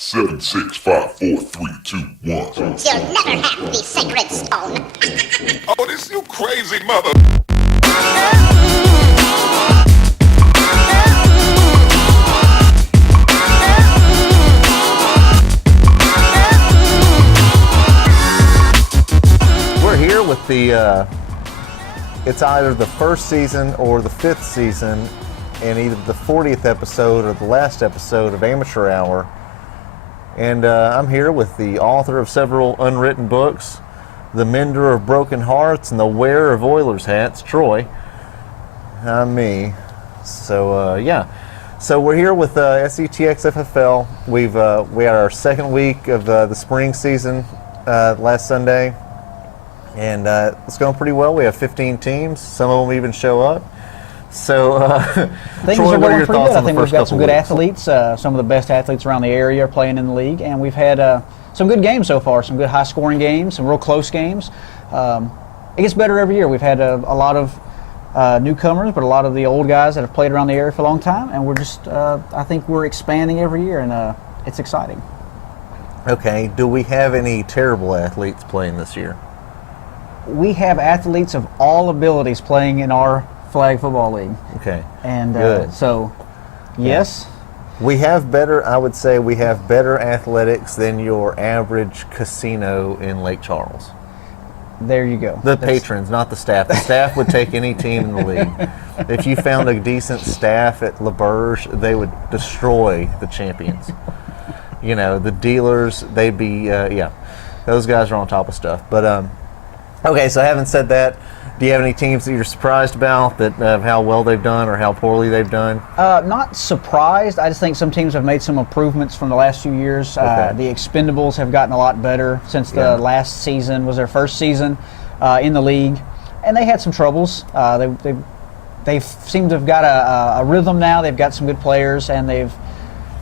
Seven, six, five, four, three, two, one. You'll never have the sacred stone. Oh, this you crazy mother. We're here with the, it's either the first season or the fifth season, and either the 40th episode or the last episode of Amateur Hour. And I'm here with the author of several unwritten books, the mender of broken hearts, and the wearer of Oilers hats, Troy. I'm me. So, yeah. So we're here with SETX FFL. We had our second week of the spring season last Sunday. And it's going pretty well. We have 15 teams. Some of them even show up. So, Things Troy, are what are going your pretty thoughts good. on I think the we've first got some couple good weeks? athletes. Some of the best athletes around the area are playing in the league, and we've had some good games so far. Some good high-scoring games, some real close games. It gets better every year. We've had a lot of newcomers, but a lot of the old guys that have played around the area for a long time, and we're just I think we're expanding every year, and it's exciting. Okay. Do we have any terrible athletes playing this year? We have athletes of all abilities playing in our flag football league. Okay. And Good. so, yes. We have better, I would say we have better athletics than your average casino in Lake Charles. There you go. The patrons, not the staff. The staff would take any team in the league. If you found a decent staff at LaBerge, they would destroy the champions. You know, the dealers, they'd be, yeah, those guys are on top of stuff. But, okay, so having said that, do you have any teams that you're surprised about, that how well they've done or how poorly they've done? Not surprised. I just think some teams have made some improvements from the last few years. Okay. The Expendables have gotten a lot better since the last season was their first season in the league, and they had some troubles. They seem to have got a rhythm now. They've got some good players, and they're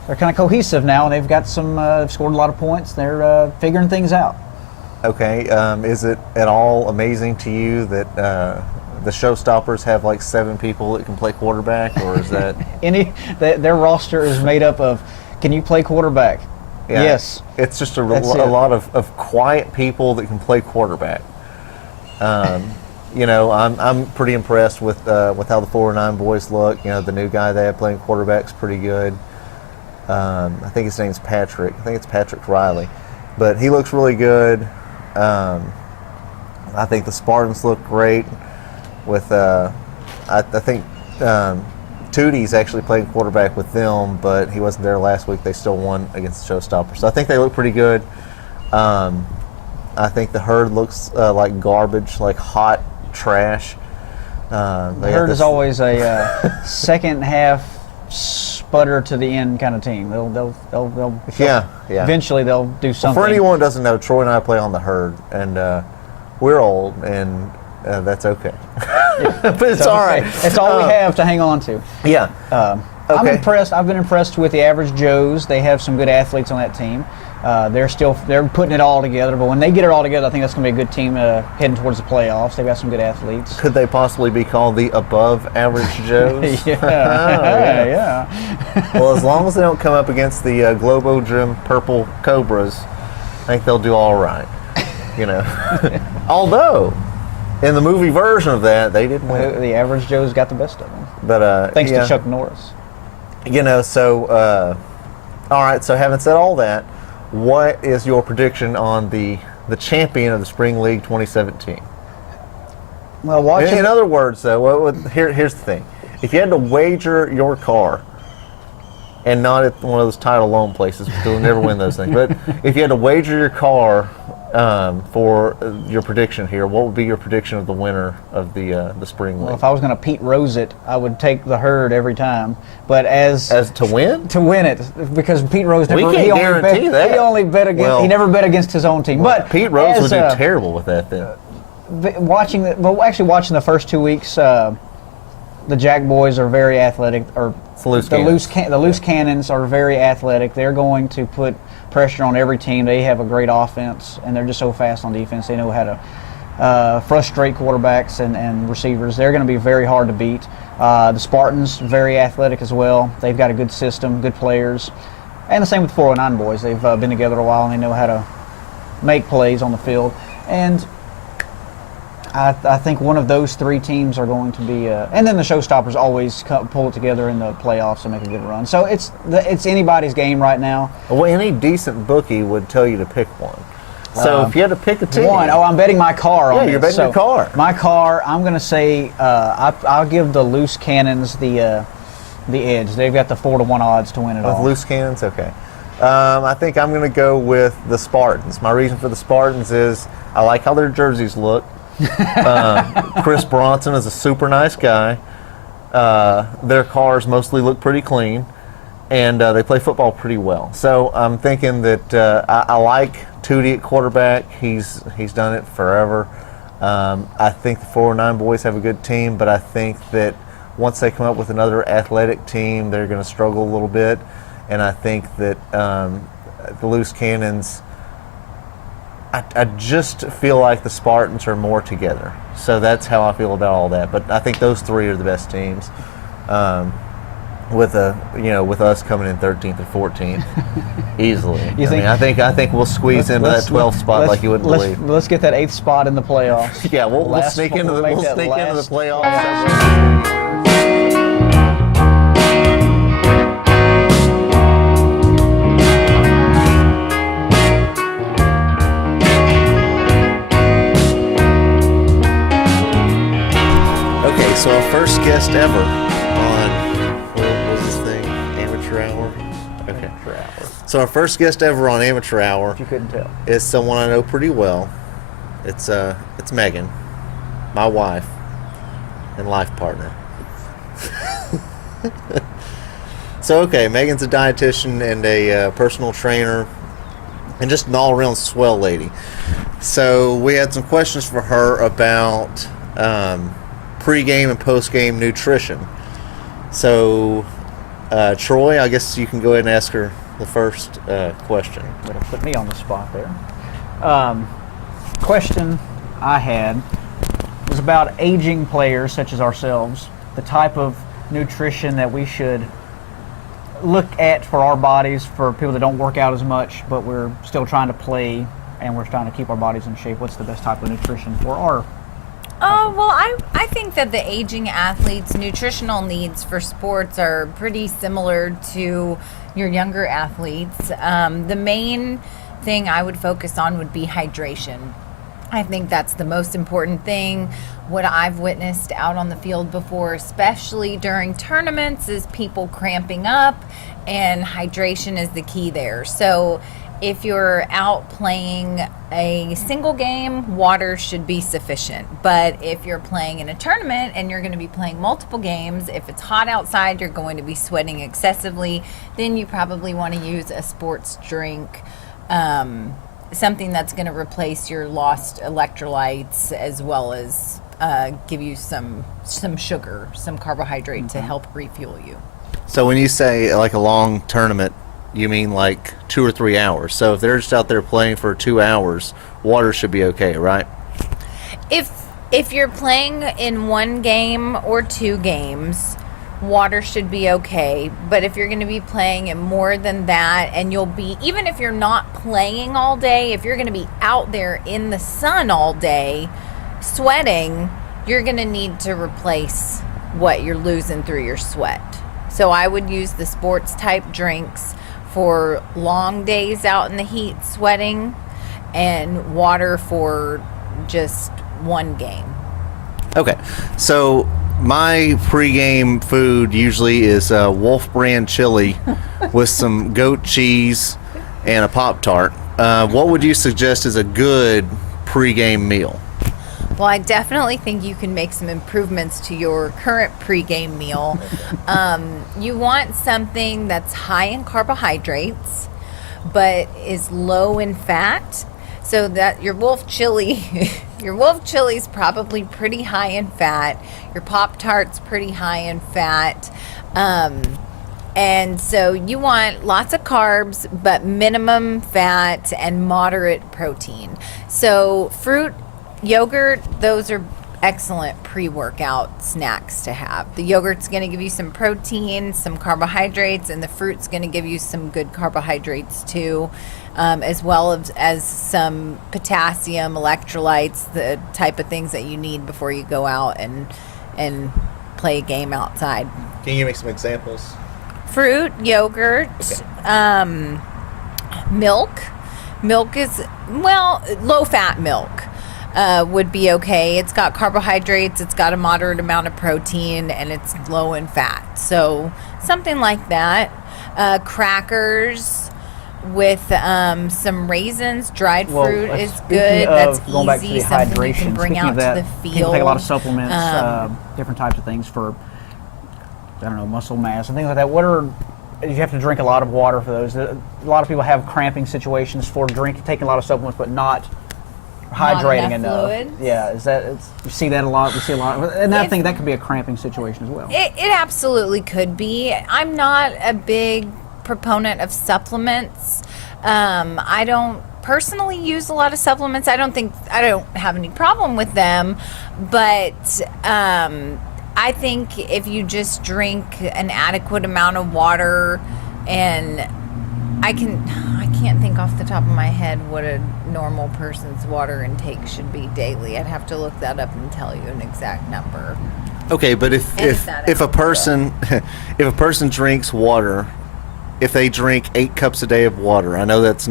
kind of cohesive now, and they've got some they've scored a lot of points. They're figuring things out. Okay, is it at all amazing to you that the Showstoppers have like 7 people that can play quarterback, or is that their roster is made up of, can you play quarterback? Yeah, Yes. it's just a That's lot of quiet people that can play quarterback. You know, I'm pretty impressed with how the 409 boys look. You know, the new guy they have playing quarterback's pretty good. I think his name's Patrick. I think it's Patrick Riley, but he looks really good. I think the Spartans look great. With I think Tootie's actually playing quarterback with them, but he wasn't there last week. They still won against the Showstoppers, so I think they look pretty good. I think the Herd looks like garbage, like hot trash. The Herd is always a second half sputter to the end kind of team. They'll eventually they'll do something. For anyone who doesn't know, Troy and I play on the Herd, and we're old, and that's okay. But it's all right. It's all we have to hang on to. Yeah. I'm Okay. impressed. I've been impressed with the average Joes. They have some good athletes on that team. They're putting it all together, but when they get it all together, I think that's going to be a good team heading towards the playoffs. They've got some good athletes. Could they possibly be called the above average Joes? Yeah. Oh, yeah. Well, as long as they don't come up against the Globo Gym Purple Cobras, I think they'll do all right. You know. Although, in the movie version of that, they didn't win. The average Joe's got the best of them. But Thanks yeah. to Chuck Norris. You know, so all right. So having said all that, what is your prediction on the champion of the Spring League 2017? Well, watching. In other words, though, here's the thing: if you had to wager your car, and not at one of those title loan places, because you'll never win those things, but if you had to wager your car for your prediction here, what would be your prediction of the winner of the Spring League? Well, if I was going to Pete Rose it, I would take the Herd every time. But as to win? To win it, because Pete Rose never. We can't guarantee that. He only bet against. Well, he never bet against his own team. But Pete Rose would do terrible with that then. Watching the first 2 weeks, the Jack boys are very athletic. Or the loose cannons are very athletic. They're going to put pressure on every team. They have a great offense, and they're just so fast on defense. They know how to frustrate quarterbacks and receivers. They're going to be very hard to beat. The Spartans, very athletic as well. They've got a good system, good players. And the same with 409 boys. They've been together a while, and they know how to make plays on the field. And I think one of those three teams are going to be, and then the Showstoppers always pull it together in the playoffs and make a good run. So it's anybody's game right now. Well, any decent bookie would tell you to pick one. So if you had to pick a team, I'm betting my car on Yeah, you're betting your car. My car, I'm going to say I'll give the Loose Cannons the edge. They've got the 4-1 odds to win it all. Loose Cannons, okay. I think I'm going to go with the Spartans. My reason for the Spartans is I like how their jerseys look. Chris Bronson is a super nice guy. Their cars mostly look pretty clean, and they play football pretty well. So I'm thinking that I like Tootie at quarterback. He's done it forever. I think the 409 boys have a good team, but I think that once they come up with another athletic team, they're going to struggle a little bit. And I think that the Loose Cannons, I just feel like the Spartans are more together. So that's how I feel about all that. But I think those three are the best teams. With us coming in 13th or 14th easily. I think we'll squeeze into that 12th spot like you wouldn't believe. Let's get that 8th spot in the playoffs. Yeah, we'll sneak into the playoffs. So our first guest ever on, what was this thing? Amateur Hour? Okay. Amateur Hour. So our first guest ever on Amateur Hour, if you couldn't tell, is someone I know pretty well. It's Megan, my wife and life partner. So okay, Megan's a dietitian and a personal trainer and just an all-around swell lady. So we had some questions for her about pre-game and post-game nutrition. So, Troy, I guess you can go ahead and ask her the first question. That'll put me on the spot there. Question I had was about aging players such as ourselves, the type of nutrition that we should look at for our bodies, for people that don't work out as much, but we're still trying to play and we're trying to keep our bodies in shape. What's the best type of nutrition for our well, I think that the aging athletes' nutritional needs for sports are pretty similar to your younger athletes. The main thing I would focus on would be hydration. I think that's the most important thing. What I've witnessed out on the field before, especially during tournaments, is people cramping up, and hydration is the key there. So if you're out playing a single game, water should be sufficient. But if you're playing in a tournament and you're going to be playing multiple games, if it's hot outside, you're going to be sweating excessively, then you probably want to use a sports drink, something that's going to replace your lost electrolytes, as well as give you some sugar, some carbohydrate to help refuel you. So when you say like a long tournament, you mean like 2 or 3 hours. So if they're just out there playing for 2 hours, water should be okay, right? If you're playing in one game or 2 games, water should be okay. But if you're going to be playing in more than that, and you'll be, even if you're not playing all day, if you're going to be out there in the sun all day sweating, you're going to need to replace what you're losing through your sweat. So I would use the sports type drinks for long days out in the heat sweating, and water for just one game. Okay, so my pregame food usually is Wolf brand chili with some goat cheese and a Pop-Tart. What would you suggest is a good pregame meal? Well, I definitely think you can make some improvements to your current pregame meal. You want something that's high in carbohydrates, but is low in fat. So that your Wolf chili, your Wolf chili is probably pretty high in fat. Your Pop-Tart's pretty high in fat. And so you want lots of carbs, but minimum fat and moderate protein. So fruit, yogurt, those are excellent pre-workout snacks to have. The yogurt's going to give you some protein, some carbohydrates, and the fruit's going to give you some good carbohydrates too, as well as some potassium, electrolytes, the type of things that you need before you go out and play a game outside. Can you give me some examples? Fruit, yogurt, milk. Milk is, low-fat milk would be okay. It's got carbohydrates, it's got a moderate amount of protein, and it's low in fat. So something like that. Crackers with some raisins, dried fruit is good. That's going back to easy, the something you hydration. can bring Speaking out of that, to the people field. take a lot of supplements, different types of things for, I don't know, muscle mass and things like that. You have to drink a lot of water for those. A lot of people have cramping situations for taking a lot of supplements, but not hydrating enough. Fluids. Yeah, you see that a lot. We see a lot, and I think that could be a cramping situation as well. It absolutely could be. I'm not a big proponent of supplements. I don't personally use a lot of supplements. I don't have any problem with them, but I think if you just drink an adequate amount of water, and I can't think off the top of my head what a normal person's water intake should be daily. I'd have to look that up and tell you an exact number. Okay, but if a person if a person drinks water, if they drink 8 cups a day of water, I know that's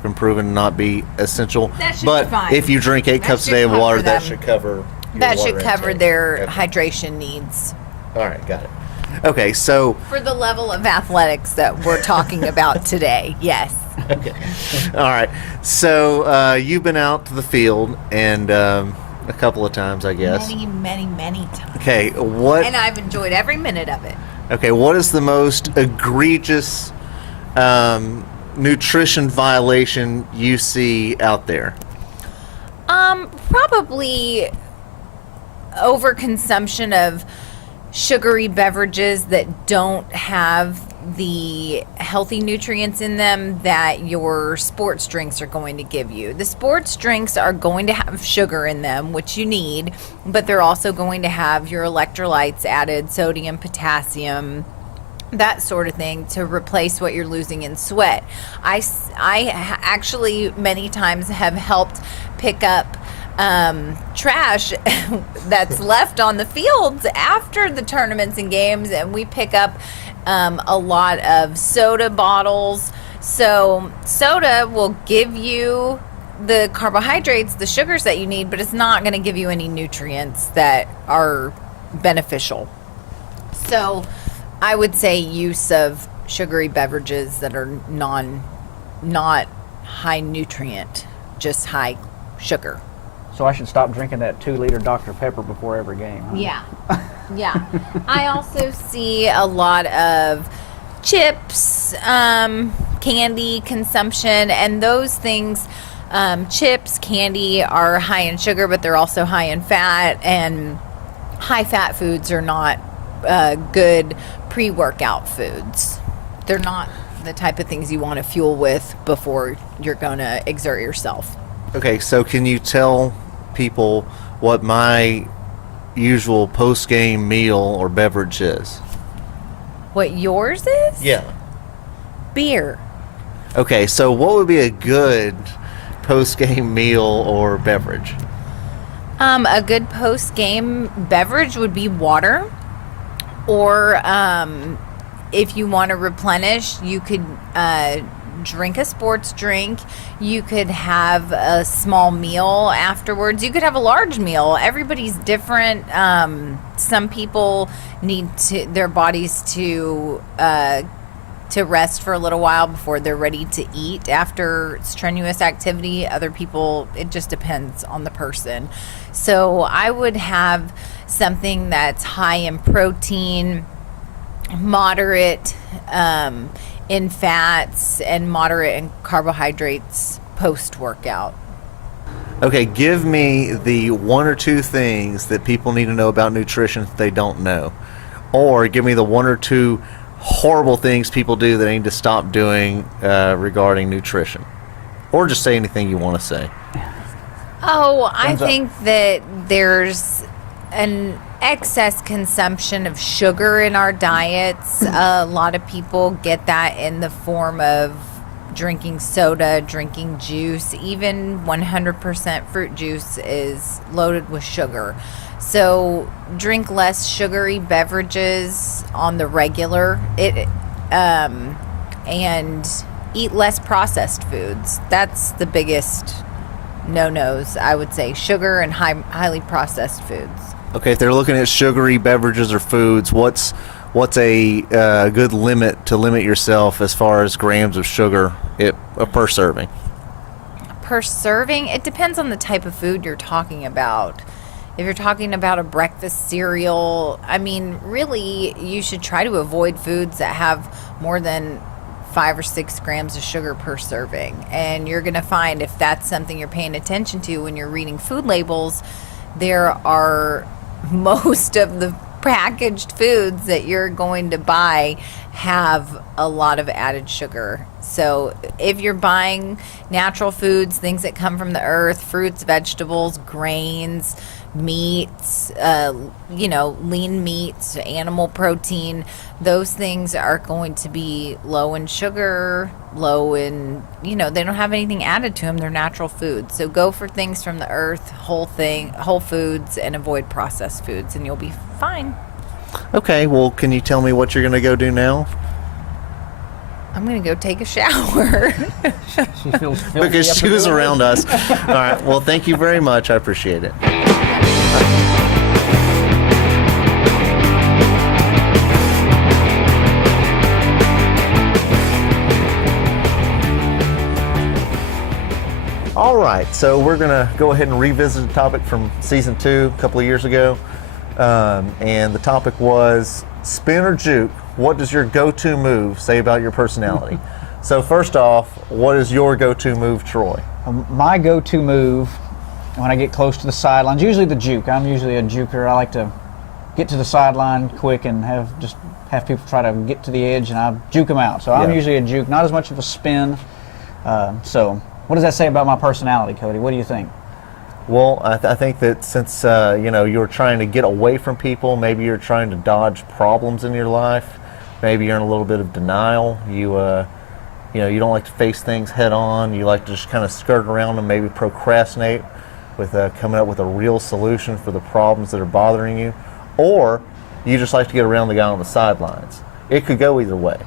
been proven to not be essential. That should but be fine. if you drink 8 cups a day of water, that should cover. That should cover their hydration needs. All right, got it. Okay, so For the level of athletics that we're talking about today, yes. okay, all right. So you've been out to the field and a couple of times, I guess. Many times. Okay, what? And I've enjoyed every minute of it. Okay, what is the most egregious nutrition violation you see out there? Probably overconsumption of sugary beverages that don't have the healthy nutrients in them that your sports drinks are going to give you. The sports drinks are going to have sugar in them, which you need, but they're also going to have your electrolytes added, sodium, potassium, that sort of thing, to replace what you're losing in sweat. I actually many times have helped pick up trash that's left on the fields after the tournaments and games, and we pick up a lot of soda bottles. So soda will give you the carbohydrates, the sugars that you need, but it's not going to give you any nutrients that are beneficial. So I would say use of sugary beverages that are not high nutrient, just high sugar. So I should stop drinking that 2-liter Dr. Pepper before every game. Huh? Yeah. I also see a lot of chips, candy consumption, and those things. Chips, candy are high in sugar, but they're also high in fat, and high fat foods are not good pre-workout foods. They're not the type of things you want to fuel with before you're going to exert yourself. Okay, so can you tell people what my usual post-game meal or beverage is? What yours is? Yeah. Beer. Okay, so what would be a good post-game meal or beverage? A good post-game beverage would be water, or if you want to replenish, you could drink a sports drink. You could have a small meal afterwards. You could have a large meal. Everybody's different. Some people need their bodies to rest for a little while before they're ready to eat after strenuous activity. Other people, it just depends on the person. So I would have something that's high in protein, moderate in fats, and moderate in carbohydrates post-workout. Okay, give me the 1 or 2 things that people need to know about nutrition that they don't know. Or give me the 1 or 2 horrible things people do that they need to stop doing regarding nutrition. Or just say anything you want to say. Oh, I Thumbs up. think that there's an excess consumption of sugar in our diets. A lot of people get that in the form of drinking soda, drinking juice. Even 100% fruit juice is loaded with sugar. So drink less sugary beverages on the regular. And eat less processed foods. That's the biggest no-nos, I would say. Sugar and highly processed foods. Okay, if they're looking at sugary beverages or foods, what's a good limit to limit yourself as far as grams of sugar per serving? Per serving, it depends on the type of food you're talking about. If you're talking about a breakfast cereal, I mean, really, you should try to avoid foods that have more than 5 or 6 grams of sugar per serving. And you're going to find, if that's something you're paying attention to when you're reading food labels, there are most of the packaged foods that you're going to buy have a lot of added sugar. So if you're buying natural foods, things that come from the earth, fruits, vegetables, grains, meats, lean meats, animal protein, those things are going to be low in sugar, low in, they don't have anything added to them. They're natural foods. So go for things from the earth, whole foods, and avoid processed foods, and you'll be fine. Okay, well, can you tell me what you're going to go do now? I'm going to go take a shower. She feels filthy Because up she in was the around us. All right, well, thank you very much. I appreciate it. All right, so we're going to go ahead and revisit the topic from season 2 a couple of years ago. And the topic was spin or juke. What does your go-to move say about your personality? So first off, what is your go-to move, Troy? My go-to move when I get close to the sidelines, usually the juke. I'm usually a juker. I like to get to the sideline quick and have people try to get to the edge, and I juke them out. So I'm usually a juke, not as much of a spin. So what does that say about my personality, Cody? What do you think? Well, I think that since you're trying to get away from people, maybe you're trying to dodge problems in your life. Maybe you're in a little bit of denial. You don't like to face things head on. You like to just kind of skirt around and maybe procrastinate with coming up with a real solution for the problems that are bothering you. Or you just like to get around the guy on the sidelines. It could go either way.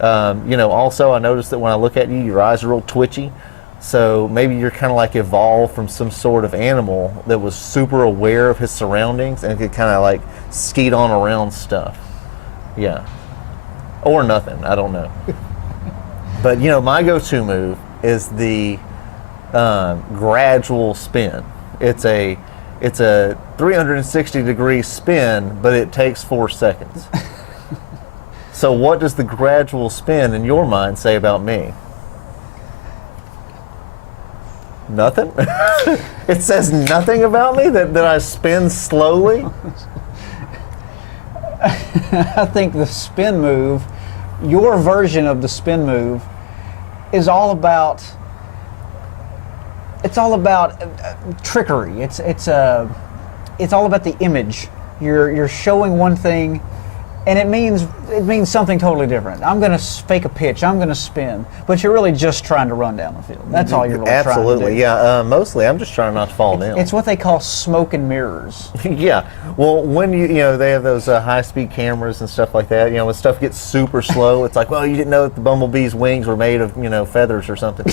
Also, I noticed that when I look at you, your eyes are real twitchy. So maybe you're kind of like evolved from some sort of animal that was super aware of his surroundings and could kind of like skeet on around stuff. Yeah. Or nothing. I don't know. But, my go-to move is the gradual spin. It's a 360-degree spin, but it takes 4 seconds. So what does the gradual spin in your mind say about me? Nothing? It says nothing about me that I spin slowly? I think the spin move, your version of the spin move, is all about trickery. It's all about the image. You're showing one thing, and it means something totally different. I'm going to fake a pitch. I'm going to spin, but you're really just trying to run down the field. That's all you're really trying to do. Absolutely, yeah. Mostly, I'm just trying not to fall down. It's what they call smoke and mirrors. Yeah. Well, when they have those high-speed cameras and stuff like that. When stuff gets super slow, it's like, well, you didn't know that the bumblebee's wings were made of feathers or something.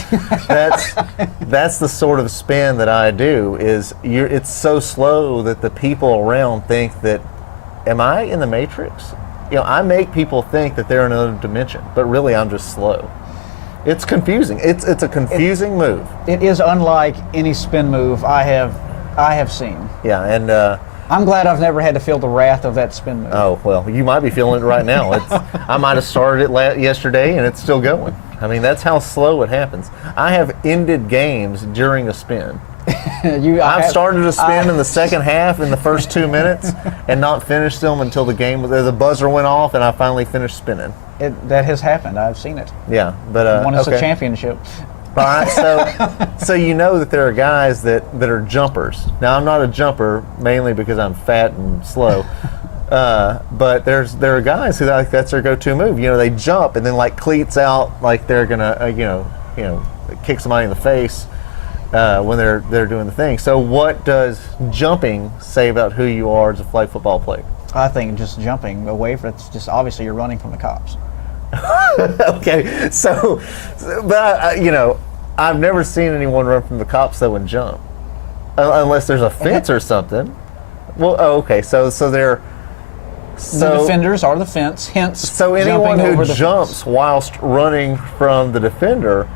That's the sort of spin that I do. It's so slow that the people around think that, am I in the Matrix? I make people think that they're in another dimension, but really I'm just slow. It's confusing. It's a confusing move. It is unlike any spin move I have seen. Yeah, and I'm glad I've never had to feel the wrath of that spin move. Oh, well, you might be feeling it right now. I might have started it yesterday and it's still going. I mean, that's how slow it happens. I have ended games during a spin. I've started to spin in the second half in the first 2 minutes and not finished them until the buzzer went off and I finally finished spinning. That has happened. I've seen it. Yeah, but won us a championship. All right, so you know that there are guys that are jumpers. Now I'm not a jumper mainly because I'm fat and slow, but there are guys who like that's their go-to move. You know, they jump and then like cleats out like they're gonna you know kick somebody in the face when they're doing the thing. So what does jumping say about who you are as a flag football player? I think just jumping away from it's just obviously you're running from the cops. Okay, but you know, I've never seen anyone run from the cops though and jump, unless there's a fence or something. Well, okay, so they're the defenders are the fence. Hence, so anyone who jumps fence. whilst running from the defender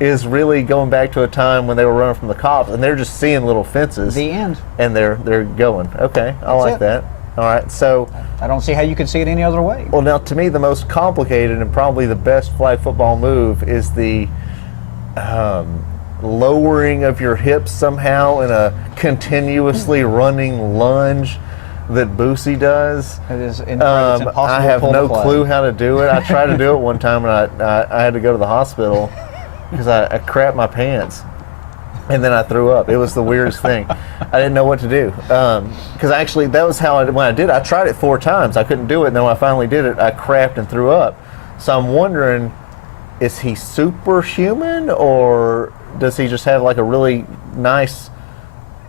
is really going back to a time when they were running from the cops, and they're just seeing little fences. The end. And they're going. Okay, I like that. All right, so I don't see how you could see it any other way. Well, now to me, the most complicated and probably the best flag football move is the lowering of your hips somehow in a continuously running lunge that Boosie does. It is impossible. I have no clue how to do it. I tried to do it one time, and I had to go to the hospital because I crapped my pants. And then I threw up. It was the weirdest thing. I didn't know what to do. Because actually, that was how when I did it. I tried it 4 times. I couldn't do it. And then when I finally did it, I crapped and threw up. So I'm wondering, is he superhuman? Or does he just have like a really nice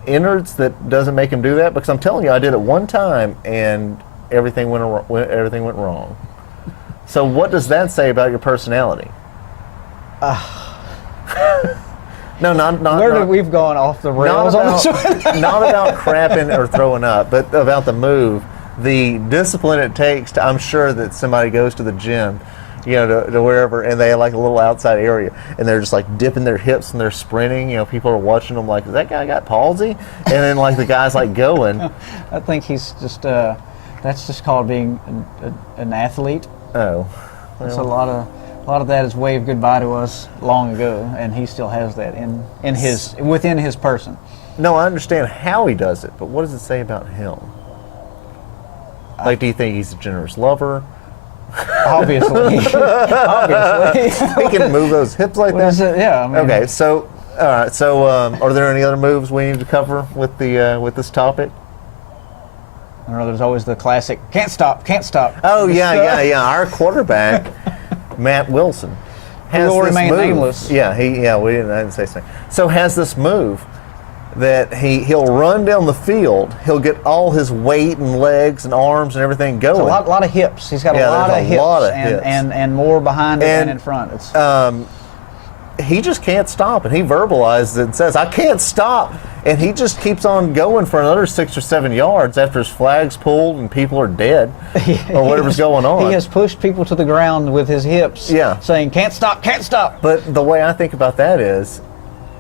innards that doesn't make him do that? Because I'm telling you, I did it one time and everything went wrong. So what does that say about your personality? No, not. We've gone off the rails on this one. Not about crapping or throwing up, but about the move, the discipline it takes to. I'm sure that somebody goes to the gym, you know, to wherever, and they have like a little outside area, and they're just like dipping their hips and they're sprinting. You know, people are watching them like, "Is that guy got palsy?" And then like the guy's like going. I think he's just. That's just called being an athlete. Oh, That's a lot of that is waved goodbye to us long ago, and he still has that within his person. No, I understand how he does it, but what does it say about him? Like, do you think he's a generous lover? Obviously. He can move those hips like that? Yeah. I mean, okay, so, all right, so are there any other moves we need to cover with with this topic? I don't know, there's always the classic, can't stop. Oh, yeah. Our quarterback, Matt Wilson, has will this remain move. nameless. Yeah, I didn't say something. So has this move that he'll run down the field, he'll get all his weight and legs and arms and everything going. It's a lot of hips. He's got a lot of hips, and more behind it than in front. It's he just can't stop, and he verbalizes it and says, "I can't stop," and he just keeps on going for another 6 or 7 yards after his flag's pulled and people are dead or whatever's going on. He has pushed people to the ground with his hips, saying, "Can't stop, can't stop." But the way I think about that is,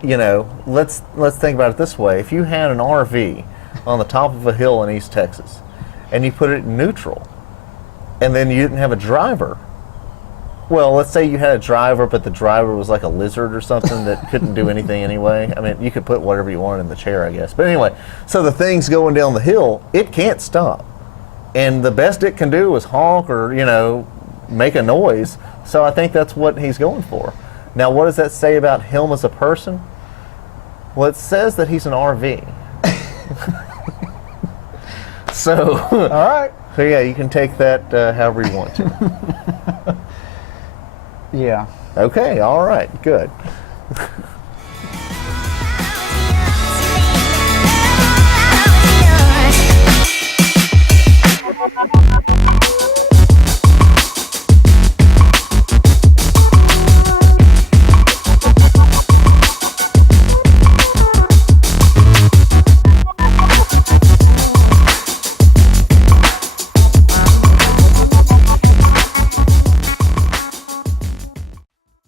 you know, let's think about it this way: if you had an RV on the top of a hill in East Texas, and you put it in neutral, and then you didn't have a driver. Well, let's say you had a driver, but the driver was like a lizard or something that couldn't do anything anyway. I mean, you could put whatever you wanted in the chair, I guess. But anyway, so the thing's going down the hill, it can't stop. And the best it can do is honk or, you know, make a noise. So I think that's what he's going for. Now, what does that say about him as a person? Well, it says that he's an RV. So, all right. So, yeah, you can take that however you want to. Yeah. Okay, all right, good.